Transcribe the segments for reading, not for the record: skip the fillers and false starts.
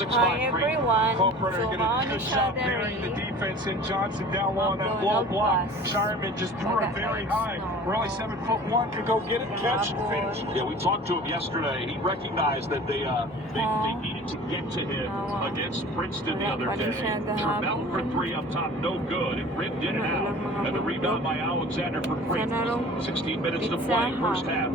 Hi everyone, Culprit so get a good shot burying the defense in. Johnson down low on that low block. Shireman just threw it very high. Really 7'1" could go get it, catch, and finish. Yeah, we talked to him yesterday. He recognized that they needed to get to him against Princeton the other day. Trammell for three up top, no good. It ripped in and out. And the rebound by Alexander for Creighton. 16 minutes to play, first half.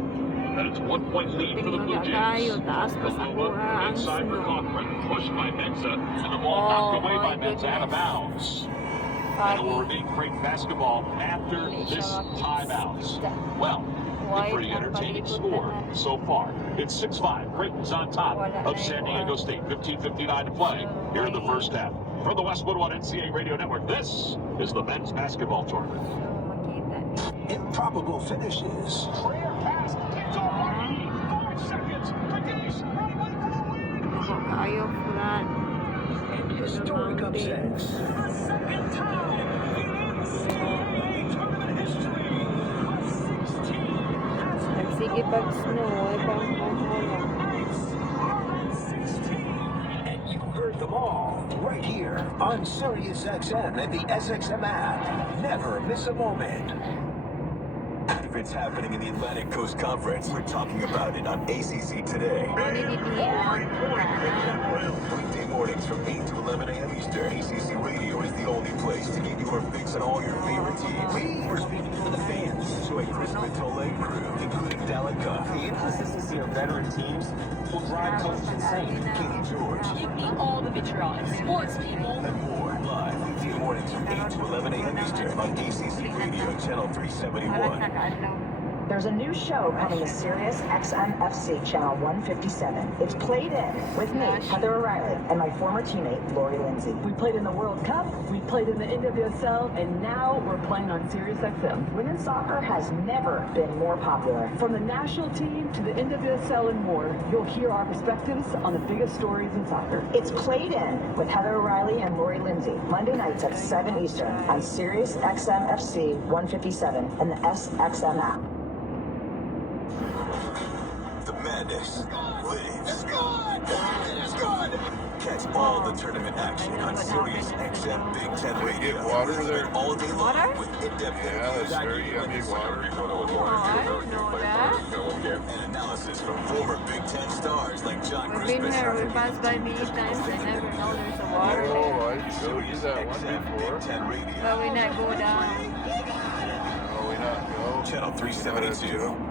And it's 1 point lead for the Blue Jays. Kaluma inside for Cochran. Pushed by Menza. And the ball knocked away by Menza out of bounds. And it will remain Creighton basketball after this timeout. Well, a pretty entertaining score so far. It's 6-5. Creighton's on top of San Diego State. 15:59 to play here in the first half. From the Westwood One NCAA Radio Network, this is the men's basketball tournament. Improbable finishes. Prayer pass. It's already 5 seconds. Cadiz running for the win. And historic upsets. The second time in NCAA tournament history. A 16 And you heard them all right here on Sirius XM and the SXM app. Never miss a moment. If it's happening in the Atlantic Coast Conference, we're talking about it on ACC Today. Weekday mornings from 8 to 11 a.m. Eastern, ACC Radio is the only place to get your fix on all your favorite teams. We're speaking for the fans. Join Chris Mitole crew, including Dalek Cuff. The inconsistency of veteran teams will drive coaches insane. Katie George. Give me all the vitriol. Sports people. And more live weekday mornings from 8 to 11 a.m. Eastern on ACC Radio, channel 371. There's a new show coming to Sirius XM FC channel 157. It's Played In with me, Heather O'Reilly, and my former teammate, Lori Lindsay. We played in the World Cup, we played in the NWSL, and now we're playing on Sirius XM. Women's soccer has never been more popular. From the national team to the NWSL and more, you'll hear our perspectives on the biggest stories in soccer. It's Played In with Heather O'Reilly and Lori Lindsay, Monday nights at 7 Eastern on Sirius XM FC 157 and the SXM app. The madness lives. It's good! It's good! Catch all the tournament action on Sirius XM Big Ten Radio. Water there? All day long with in-depth that's very yummy water. I don't know that. and analysis from former Big Ten stars like John We've been Crispus. here, we passed by many times, I never know there's a water there. Oh, I showed you that one before. Big Ten Radio. But we not go down. No, we not go. Channel 372.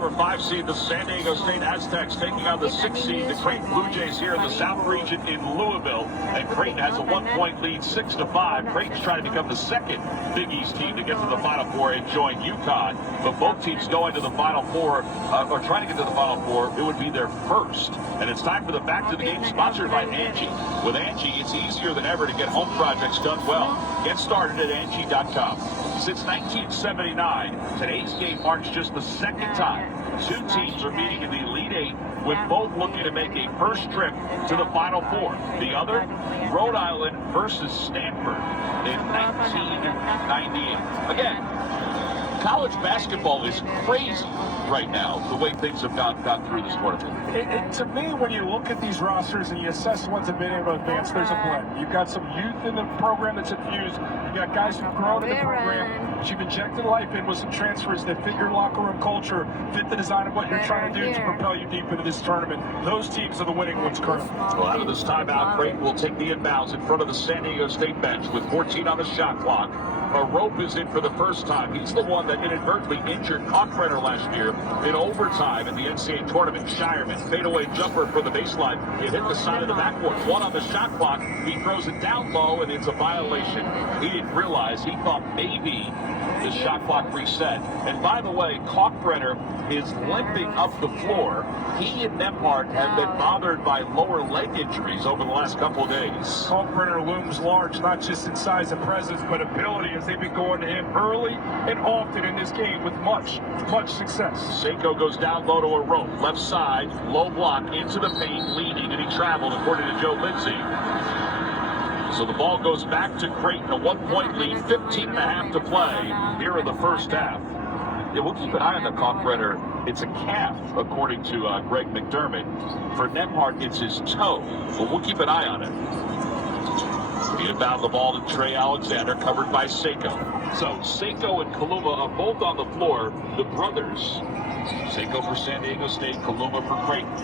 Number 5 seed, the San Diego State Aztecs taking on the 6 seed, the Creighton Blue Jays here in the South region in Louisville. And Creighton has a 1 point lead, 6-5. Creighton's trying to become the second Big East team to get to the Final Four and join UConn. But both teams going to the Final Four, or trying to get to the Final Four, it would be their first. And it's time for the Back to the Game sponsored by Angie. With Angie, it's easier than ever to get home projects done well. Get started at Angie.com. Since 1979, today's game marks just the second time 2 teams are meeting in the Elite Eight, with both looking to make a first trip to the Final Four. The other, Rhode Island versus Stanford in 1998. Again, college basketball is crazy right now, the way things have gone through this tournament. To me, when you look at these rosters and you assess ones that have been able to advance, there's a blend. You've got some youth in the program that's infused. You've got guys who've grown in the program, but you've injected life in with some transfers that fit your locker room culture, fit the design of what you're trying to do to propel you deep into this tournament. Those teams are the winning ones currently. Well, out of this timeout, Creighton will take the inbounds in front of the San Diego State bench with 14 on the shot clock. A rope is in for the first time. He's the one that inadvertently injured Cochran last year in overtime in the NCAA tournament. Shireman, fadeaway jumper for the baseline. It hit the side of the backboard. 1 on the shot clock. He throws it down low, and it's a violation. He didn't realize. He thought maybe the shot clock reset. And by the way, Cochran is limping up the floor. He and Nemhart have been bothered by lower leg injuries over the last couple of days. Kalkbrenner looms large, not just in size and presence, but ability, as they've been going to him early and often in this game with much success. Seiko goes down low to a rope, left side, low block, into the paint, leading, and he traveled, according to Joe Lindsay. So the ball goes back to Creighton, a 1 point lead, 15 and a half to play here in the first half. Yeah, we'll keep an eye on the Kalkbrenner. It's a calf, according to Greg McDermott. For Nemhart, it's his toe, but we'll keep an eye on it. He inbound the ball to Trey Alexander, covered by Seiko. So Seiko and Kaluma are both on the floor, the brothers. Seiko for San Diego State, Kaluma for Creighton.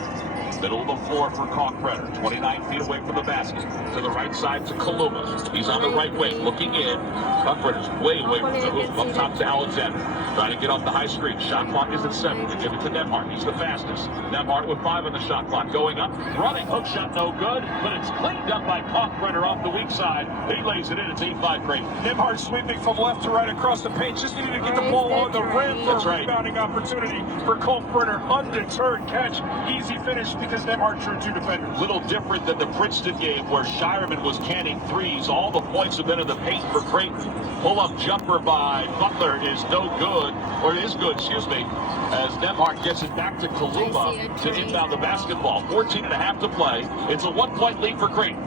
Middle of the floor for Kalkbrenner, 29 feet away from the basket. To the right side to Kaluma. He's on the right wing, looking in. Kalkbrenner's way away from the hoop, up top to Alexander. Trying to get off the high screen. Shot clock is at 7. They give it to Nemhart. He's the fastest. Nemhart with 5 on the shot clock. Going up, running, hook shot, no good. But it's cleaned up by Kalkbrenner off the weak side. He lays it in. It's 8-5 Creighton. Nemhart sweeping from left to right across the paint. Just needed to get the ball on the rim for a rebounding opportunity for Kalkbrenner. Undeterred catch. Easy finish because Nemhart drew 2 defenders. Little different than the Princeton game where Shireman was canning threes. All the points have been in the paint for Creighton. Pull-up jumper by Butler is no good, or is good, excuse me, as Nemhart gets it back to Kaluma to inbound the basketball. 14.5 to play. It's a 1-point lead for Creighton.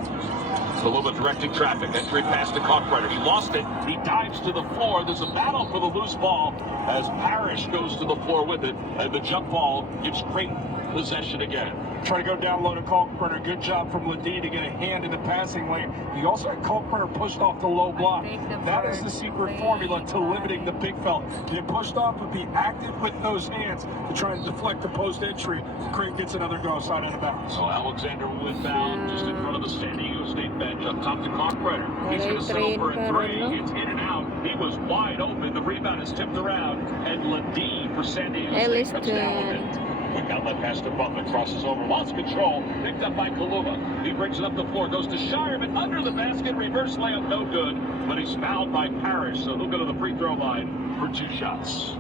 Kaluma directing traffic. Entry pass to Kalkbrenner. He lost it. He dives to the floor. There's a battle for the loose ball as Parrish goes to the floor with it, and the jump ball gives Creighton possession again. Trying to go down low to Kalkbrenner. Good job from Ledee to get a hand in the passing lane. He also had Kalkbrenner pushed off the low block. That is the secret formula to limiting the big fella. Get pushed off, but be active with those hands to try and deflect the post entry. Creighton gets another go outside out of bounds. So Alexander will inbound just in front of the San Diego State bench up top to Kalkbrenner. He's going to settle for a 3. It's in and out. He was wide open. The rebound is tipped around, and Ledee for San Diego State comes down with it. Quick outlet pass to Butler, crosses over, lost control, picked up by Kaluma. He brings it up the floor, goes to Shireman, under the basket, reverse layup, no good, but he's fouled by Parrish, so he'll go to the free throw line for 2 shots.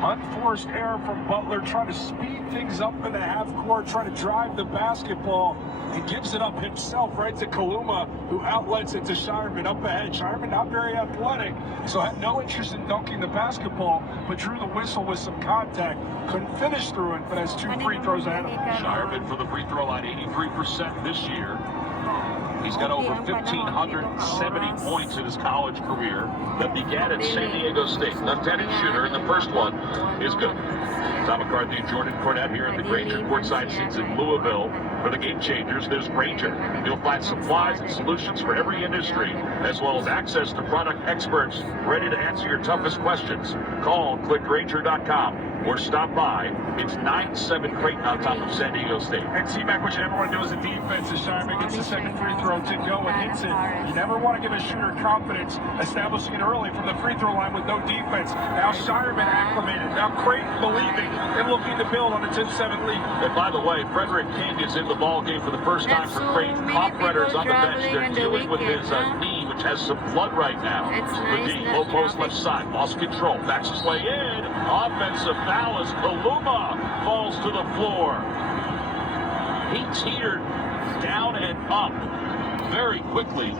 Unforced error from Butler, trying to speed things up in the half court, trying to drive the basketball, and gives it up himself right to Kaluma, who outlets it to Shireman up ahead. Shireman not very athletic, so had no interest in dunking the basketball, but drew the whistle with some contact. Couldn't finish through it, but has 2 free throws ahead of him. Shireman for the free throw line, 83% this year. He's got over 1,570 points in his college career that began at San Diego State. Left-handed shooter, and the first one is good. Tom McCarthy and Jordan Cornette here at the Granger courtside seats in Louisville. For the Game Changers, there's Granger. You'll find supplies and solutions for every industry, as well as access to product experts ready to answer your toughest questions. Call clickgranger.com or stop by. It's 9-7 Creighton on top of San Diego State. And T-Mac, which everyone knows the defense, as Shireman gets the second free throw to go and hits it. You never want to give a shooter confidence, establishing it early from the free throw line with no defense. Now Shireman acclimated. Now Creighton believing and looking to build on a 10-7 lead. And by the way, Frederick King is in the ball game for the first time for Creighton. Kalkbrenner is on the bench. They're dealing with his knee, which has some blood right now. Ledee, low post left side, lost control, backs his way in. Offensive foul as Kaluma falls to the floor. He teetered down and up very quickly,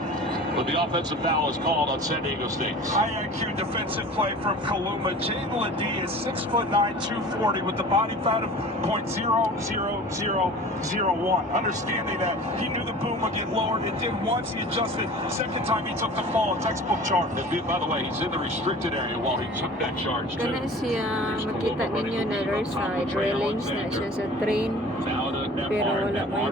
but the offensive foul is called on San Diego State. High IQ defensive play from Kaluma. Jaden Ledee is 6'9", 240 with the body fount of .00001. Understanding that he knew the boom would get lowered. It did once. He adjusted. Second time he took the fall. A textbook charge. And by the way, he's in the restricted area while he took that charge too. Kana siya makita ninyo na right side railings na siya sa train. Pero wala may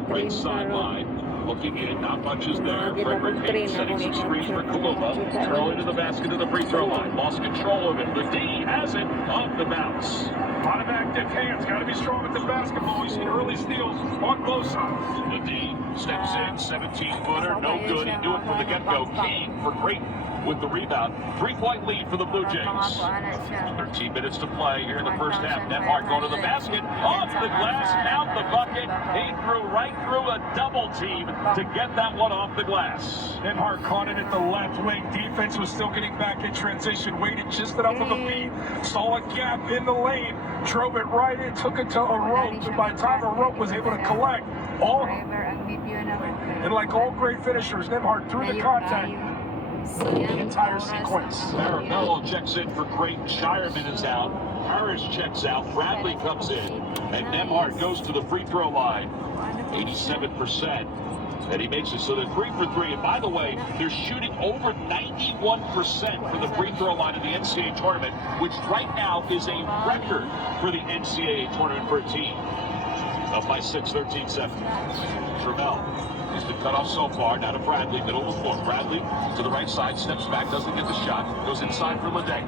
train karon. Looking in, not much is there. Frederick King setting some screens for Kaluma. Throw into the basket to the free throw line. Lost control of it. Ledee has it off the bounce. A lot of active hands. Got to be strong with the basketball. He's seen early steals on both sides. Ledee steps in, 17-footer, no good. He knew it from the get-go. King for Creighton with the rebound. 3-point lead for the Blue Jays. 13 minutes to play here in the first half. Nemhart going to the basket, off the glass, out the bucket. He threw right through a double team to get that one off the glass. Nemhart caught it at the left wing. Defense was still getting back in transition. Waited just enough of a beat. Saw a gap in the lane. Drove it right in. Took it to a rope. And by the time the rope was able to collect, and like all great finishers, Nemhart threw the contact. The entire sequence. Marabello checks in for Creighton. Shireman is out. Parrish checks out. Bradley comes in. And Nemhart goes to the free throw line. 87%. And he makes it so they're 3 for 3. And by the way, they're shooting over 91% for the free throw line in the NCAA tournament, which right now is a record for the NCAA tournament for a team. Up by 6, 13-7. Travell. He's been cut off so far. Now to Bradley, middle of the floor. Bradley to the right side, steps back, doesn't get the shot. Goes inside for Ledeck.